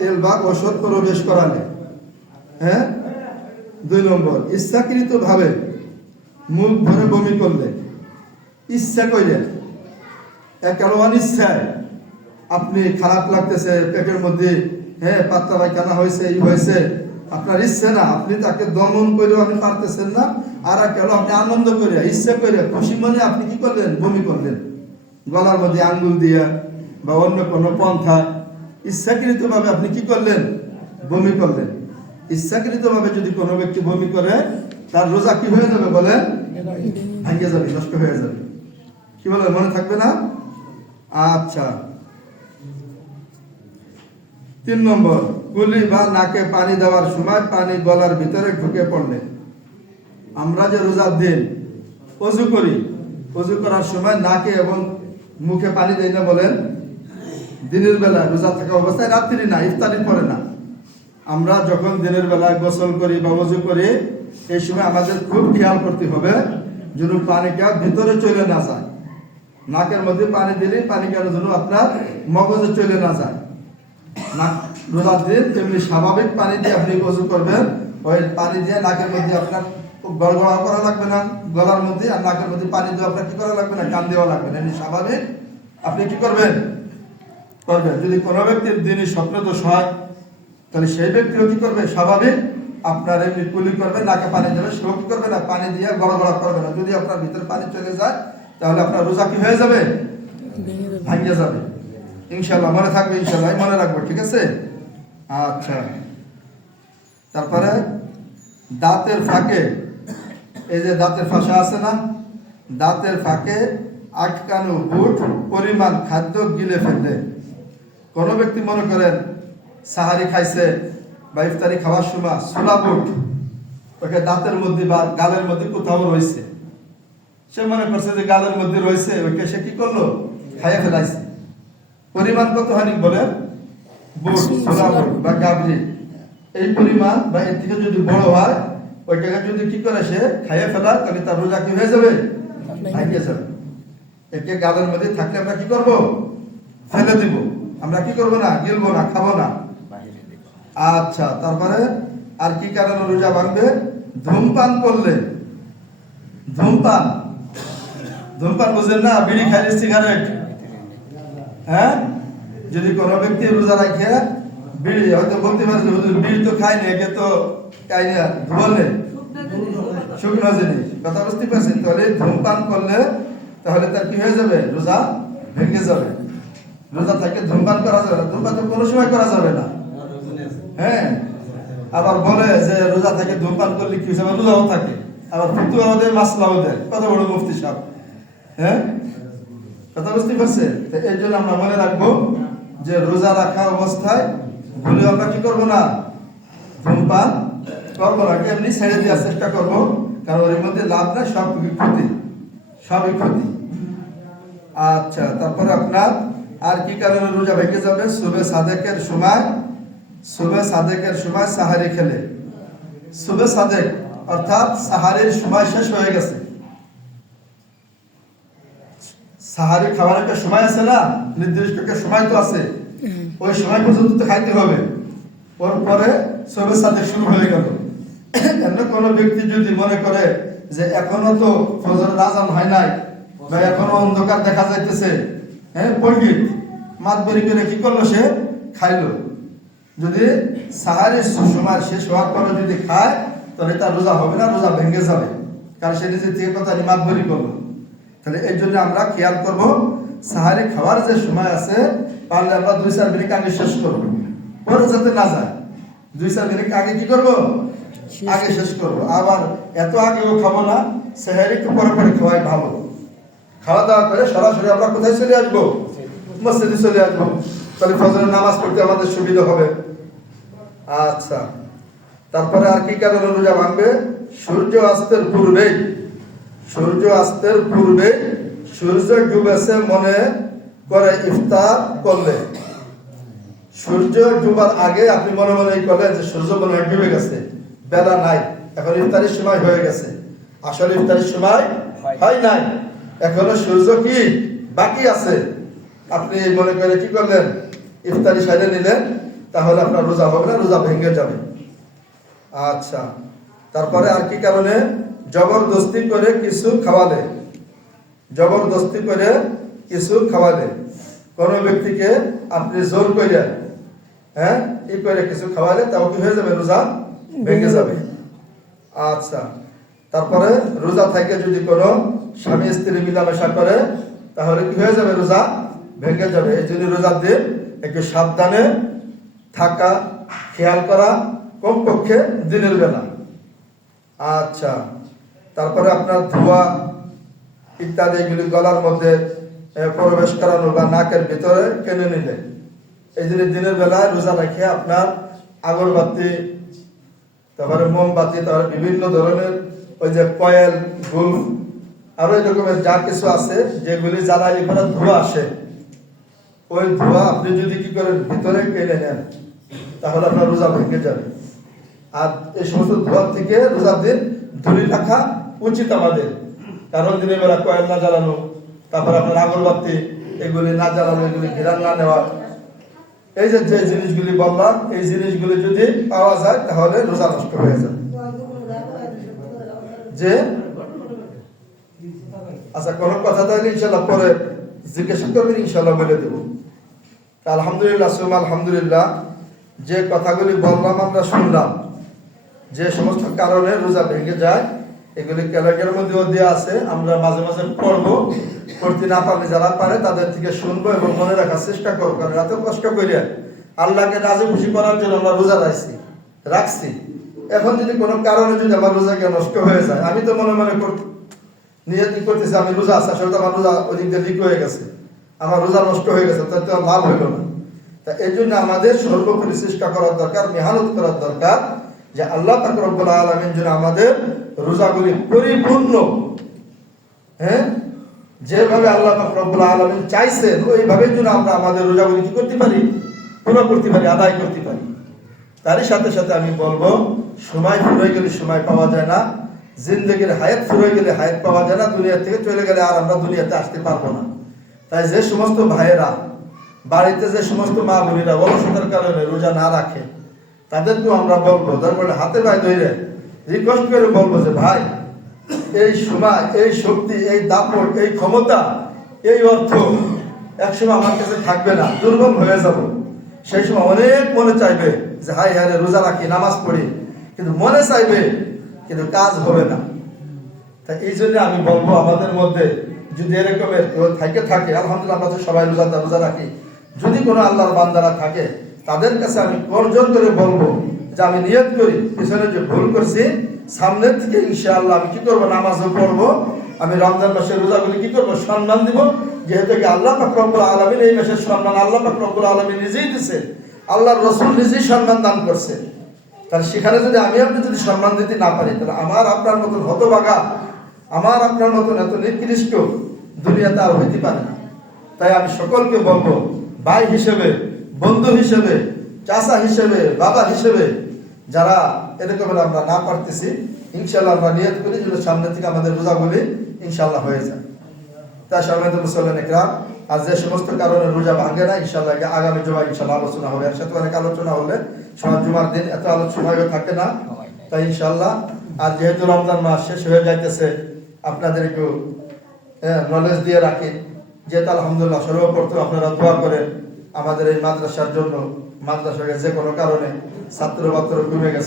তেল বা ওষুধ প্রবেশ করালে। হ্যাঁ? দুই নম্বর ইচ্ছাকৃত ভাবে মুখ ভরে বমি করলে। ইচ্ছা করলে একালো অনিচ্ছায় আপনি খারাপ লাগতেছে, পেটের মধ্যে হ্যাঁ পাত্তা পায়খানা হয়েছে এই হয়েছে, আপনার ইচ্ছে না, আপনি তাকে দমন করে আপনি পারতেছেন না, আর একালো আপনি আনন্দ করে ইচ্ছে করে খুশি মনে আপনি কি করলেন? বমি করলেন। গলার মধ্যে আঙ্গুল দিয়া বা অন্য কোনো পন্থা ইচ্ছাকৃতভাবে আপনি কি করলেন? বমি করলেন। ইচ্ছাকৃতভাবে যদি কোনো ব্যক্তি বমি করে, তার রোজা কি হয়ে যাবে বলেন? ভাঙ্গে যাবে, নষ্ট হয়ে যাবে। কি বলে, মনে থাকবে না? আচ্ছা। তিন নম্বর, কুলি বা নাকে পানি দেওয়ার সময় পানি গলার ভিতরে ঢুকে পড়লে। আমরা যে রোজার দিন অজু করি, অজু করার সময় নাকে এবং মুখে পানি দেয় না বলেন? দিনের বেলা রোজা থাকা অবস্থায় রাত্রি না, ইফতারি পরে না। আমরা যখন দিনের বেলা গোসল করি বা করি, এই সময় আমাদের খুব খেয়াল করতে হবে যেন পানিটা ভিতরে চলে না যায়। নাকের মধ্যে পানি দিলে পানি কেন যেন আপনার মগজে চলে না যায়। নাক রোজার দিন তেমনি স্বাভাবিক পানি দিয়ে আপনি গোসল করবেন। ওই পানি দিয়ে নাকের মধ্যে আপনার গড়গড়া করা লাগবে না। গলার মধ্যে আর নাকের মধ্যে পানি দিয়ে আপনার কি করা লাগবে না? কান দেওয়া লাগবে না। এমনি স্বাভাবিক। আপনি কি করবেন? করবেন যদি কোনো ব্যক্তির দিনই স্বপ্ন দোষ হয় তাহলে সেই ব্যক্তিও কি করবে স্বাভাবিক। আপনার এমনি কুলি করবে নাকে পানি দেবে সেও কি করবে না পানি দিয়ে গড়গড়া করবে না। যদি আপনার ভিতরে পানি চলে যায় তাহলে আপনার রোজা কি হয়ে যাবে? ভাঙিয়ে যাবে। ইনশাল্লাহ মনে থাকবে ইনশাল্লাহ মনে রাখব ঠিক আছে? আচ্ছা। তারপরে দাঁতের ফাঁকে এই যে দাঁতের ফাঁসা আছে না? দাঁতের ফাঁকে আটকানো বুট পরিমাণ খাদ্য গিলে ফেললে কোনো ব্যক্তি মনে করেন সাহারি খাইছে বা ইফতারি খাওয়ার সময় সোলা বুট ওকে দাঁতের মধ্যে বা গালের মধ্যে কোথাও রয়েছে। সে মনে করছে যে গালের মধ্যে রয়েছে ওকে সে কি করল? খাইয়ে ফেলাইছে। পরিমাণ কত হানি বলেন? বুট সোলা বুট বা গাবলি এই পরিমাণ বা এর থেকে যদি বড় হয় ওইটাকে যদি কি করে সে খাইয়ে ফেলা তাহলে তার রোজা কি হয়ে যাবে? ভাঙিয়ে যাবে। একে গালের মধ্যে থাকলে আমরা কি করব? ফেলে দিব। আমরা কি করব না? গিলবো না খাব না। আচ্ছা তারপরে আর কি কারণে রোজা ভাঙবে? ধূমপান করলে। ধূমপান। ধূমপান বুঝেন না? বিড়ি খাইলে সিগারেট। হ্যাঁ? যদি কোনো ব্যক্তি রোজা রাখে বিড়ি হয়তো বলতে পারে হুজুর বিড়ি তো খাই না একে তো খাই না। ধুবলে। শুকনো জিনিস। কথা বুঝতে পারছেন? তাহলে ধূমপান করলে তাহলে তার কি হয়ে যাবে? রোজা ভেঙে যাবে। রোজা থেকে, ধূমপান করা যাবে না। ধূমপান তো কোনো সময় করা যাবে না। হ্যাঁ? আবার বলে যে রোজা থেকে ধূমপান করলে কি হিসাবে রোজাও থাকে। আবার ফতুয়াও দেয়, মাসলাও দেয়। কত বড় মুফতি সাহেব। হ্যাঁ? কথা বুঝতে পারছে? এই জন্য আমরা মনে রাখব যে রোজা রাখা অবস্থায় ভুলে আমরা কি করব না? ধূমপান করব না। এমনি ছেড়ে দেওয়ার চেষ্টা করব। কারণ এর মধ্যে লাভ নাই সব ক্ষতি। সবই ক্ষতি। আচ্ছা তারপরে আপনার আর কি কারণে রোজা ভেঙে যাবে? সুবে সাদেকের সময় সুবে সাদেকের সময় সাহারি খেলে। সুবে সাদেক অর্থাৎ সাহারির সময় শেষ হয়ে গেছে। সাহারি খাওয়ার একটা সময় আছে না? নির্দিষ্ট একটা সময় তো আছে। ওই সময় পর্যন্ত তো খাইতে হবে। ওর পরে সবে সাথে শুরু হয়ে গেল। এমনি কোনো ব্যক্তি যদি মনে করে যে এখনও তো ফজর আজান হয় নাই বা এখনও অন্ধকার দেখা যাইতেছে হ্যাঁ পণ্ডিত মাতবরি করে কি করল সে? খাইলো। যদি সাহারির সময় শেষ হওয়ার পরে যদি খায়, তাহলে তার রোজা হবে না, রোজা ভেঙে যাবে। কারণ সে নিজের থেকে কথা মাতবরি করল। তাহলে এই জন্য আমরা খেয়াল করব, সাহারি খাওয়ার যে সময় আছে, পারলে আমরা দুই চার মিনিট আগে শেষ করব। পরে যাতে না যায়। দুই চার মিনিট আগে কি করব? আগে শেষ করব। আবার এত আগেও খাব না, সাহারি পরে পরে খাওয়াই ভালো। খাওয়া দাওয়া করে সরাসরি আমরা কোথায় চলে আসব? মসজিদে চলে আসব। তাহলে ফজরের নামাজ পড়তে আমাদের সুবিধা হবে। আচ্ছা। তারপরে আর কি কারণে রোজা ভাঙবে? সূর্য অস্তের পূর্বে সূর্য অস্তের পূর্বে সূর্য ডুবেছে মনে করে ইফতার করলে। সূর্য ডুবার আগে আপনি মনে মনে করলেন যে সূর্য মনে হয় ডুবে গেছে। বেলা নাই। এখন ইফতারের সময় হয়ে গেছে। আসলে ইফতারের সময় হয় নাই। এখনও সূর্য কি? বাকি আছে। আপনি মনে করে কি করলেন? ইফতারি সাইডে নিলেন, তাহলে আপনার রোজা হবে না, রোজা ভেঙে যাবে। আচ্ছা তারপরে আর কি কারণে? জবরদস্তি করে কিছু খাওয়ালে জবরদস্তি করে কিছু খাওয়ালে কোনো ব্যক্তিকে আপনি জোর করে হ্যাঁ ই করে কিছু খাওয়ালে তাও কি হয়ে যাবে? রোজা ভেঙে যাবে। আচ্ছা তারপরে রোজা থেকে যদি কোনো স্বামী স্ত্রী মিলামেশা করে, তাহলে কি হয়ে যাবে? রোজা ভেঙে যাবে। এই জন্য রোজার দিন একটু সাবধানে থাকা, খেয়াল করা, কমপক্ষে দিনের বেলা। আচ্ছা তারপরে আপনার ধোয়া ইত্যাদি এগুলি গলার মধ্যে প্রবেশ করানো বা নাকের ভিতরে কেনে নিলে। এই জন্য দিনের বেলায় রোজা রেখে আপনার আগরবাতি, তারপরে মোমবাতি, তারপরে বিভিন্ন ধরনের ওই যে কয়েল, গুল, আরও এই রকমের যা কিছু আছে, যেগুলি জ্বালানি করে ধোঁয়া আসে। ওই ধোঁয়া আপনি যদি কি করেন, ভিতরে কেনে নেন, তাহলে আপনার রোজা ভেঙে যাবে। আর এই সমস্ত ধোঁয়া থেকে রোজার দিন দূরে রাখা উচিত আমাদের। কারণ দিনের বেলা কয়েল না জ্বালানো, তারপর আপনার আগরবাতি, এগুলি না জ্বালানো, এগুলি ঘিরান না নেওয়া। এই যে যে জিনিসগুলি বললাম, এই জিনিসগুলি যদি পাওয়া যায়, তাহলে রোজা নষ্ট হয়ে যাবে। যে আচ্ছা কোনো কথা তাহলে ইনশাল্লাহ পরে জিজ্ঞাসা করবেন ইনশাল্লাহ বলে দেব। আলহামদুলিল্লাহ সুম আলহামদুলিল্লাহ, যে কথাগুলি বললাম আমরা শুনলাম। যে সমস্ত কারণে রোজা ভেঙে যায়, এগুলি ক্যালেন্ডারের মধ্যেও দেওয়া আছে, আমরা মাঝে মাঝে পড়ব। পড়তে না পারলে যারা পারে তাদের থেকে শুনব এবং মনে রাখার চেষ্টা করব, কারণ এত কষ্ট করিয়া আল্লাহকে রাজি খুশি করার জন্য আমরা রোজা রাখছি রাখছি। এখন যদি কোনো কারণে যদি আমার রোজাকে নষ্ট হয়ে যায়, আমি তো মনে মনে কর নিয়তি করতেছি, আমি রোজা আছে, আসলে তো আমার রোজা ওই দিয়ে লিক হয়ে গেছে। আমার রোজা নষ্ট হয়ে গেছে তাতে তো লাভ হইল না। তা এই জন্য আমাদের সর্বোপরি চেষ্টা করার দরকার, মেহনত করার দরকার, যে আল্লাহ পাক রব্বুল আলামিন যেন আমাদের রোজাগুলি পরিপূর্ণ হ্যাঁ? যেভাবে আল্লাহ রব্বুল আলামিন চাইছেন ওইভাবে যেন আমরা আমাদের রোজাগুলি কি করতে পারি? পুরো করতে পারি, আদায় করতে পারি। তারই সাথে সাথে আমি বলব সময় ফুরে গেলে সময় পাওয়া যায় না। জিন্দগির হায়াত ফুরে গেলে হায়াত পাওয়া যায় না। দুনিয়া থেকে চলে গেলে আর আমরা দুনিয়াতে আসতে পারব না। তাই যে সমস্ত ভাইয়েরা, বাড়িতে যে সমস্ত মা বোনেরা অলসতার কারণে রোজা না রাখে, তাদেরকেও আমরা বলব তারপরে হাতে পায়ে ধরে রিকোয়েস্ট করে বলব যে, ভাই, এই সময়, এই শক্তি, এই দাপট, এই ক্ষমতা, এই অর্থ একসময় আমার কাছে থাকবে না দুর্বল হয়ে যাব। সেই সময় অনেক মনে চাইবে যে হাই হায় রোজা রাখি, নামাজ পড়ি। কিন্তু মনে চাইবে, কিন্তু কাজ হবে না। তা এই জন্য আমি বলব আমাদের মধ্যে, যদি এরকমের কেউ থাকে থাকে, আলহামদুলিল্লাহ আমরা সবাই রোজা রোজা রাখি। যদি কোনো আল্লাহর বান্দারা থাকে, তাদের কাছে আমি গর্জন করে বলব যে আমি নিয়ত করি, পিছনে যে ভুল করছি, সামনের থেকে ইনশাআল্লাহ আমি কি করব? নামাজও পড়ব। আমি রমজান মাসের রোজাগুলি কি করব? সম্মান দিব। যেহেতু কি আল্লাহ পাক রব্বুল আলামিন এই মাসের সম্মান আল্লাহ পাক রব্বুল আলামিন নিজেই দিছে। আল্লাহর রসুল নিজেই সম্মান দান করছে। তাহলে সেখানে যদি আমি আপনি যদি সম্মান দিতে না পারি, তাহলে আমার আপনার মতন হতবাগা আমার আপনার মতন এত নিকৃষ্ট দুনিয়াতে আর হইতে পারে না। তাই আমি সকলকে বলব, ভাই হিসেবে, বন্ধু হিসেবে, চাচা হিসেবে, বাবা হিসেবে, যারা এরকম আমরা না পারতেছি ইনশাল্লাহ আমরা নিয়ত করি, যেন সামনে থেকে আমাদের রোজাগুলি ইনশাল্লাহ হয়ে যায়। তাই সমেত মুসল্লান একরাম আর যে সমস্ত কারণে রোজা ভাঙে না ইনশাল্লাহ আগামী জমা ইনশাল্লাহ আলোচনা হবে। এর সাথে অনেক আলোচনা হলে সমাজ জুমার দিন এত আলোচনা হয়ে থাকে না। তাই ইনশাল্লাহ আর যেহেতু রমজান মাস শেষ হয়ে যাইতেছে, আপনাদের একটু নলেজ দিয়ে রাখি। যেহেতু আলহামদুলিল্লাহ সর্বপ্রথম আপনারা দোয়া করেন, আমাদের এই মাদ্রাসার জন্য মাদ্রাসাকে যে কোনো কারণে ছাত্র বাত্র কমে গেছে।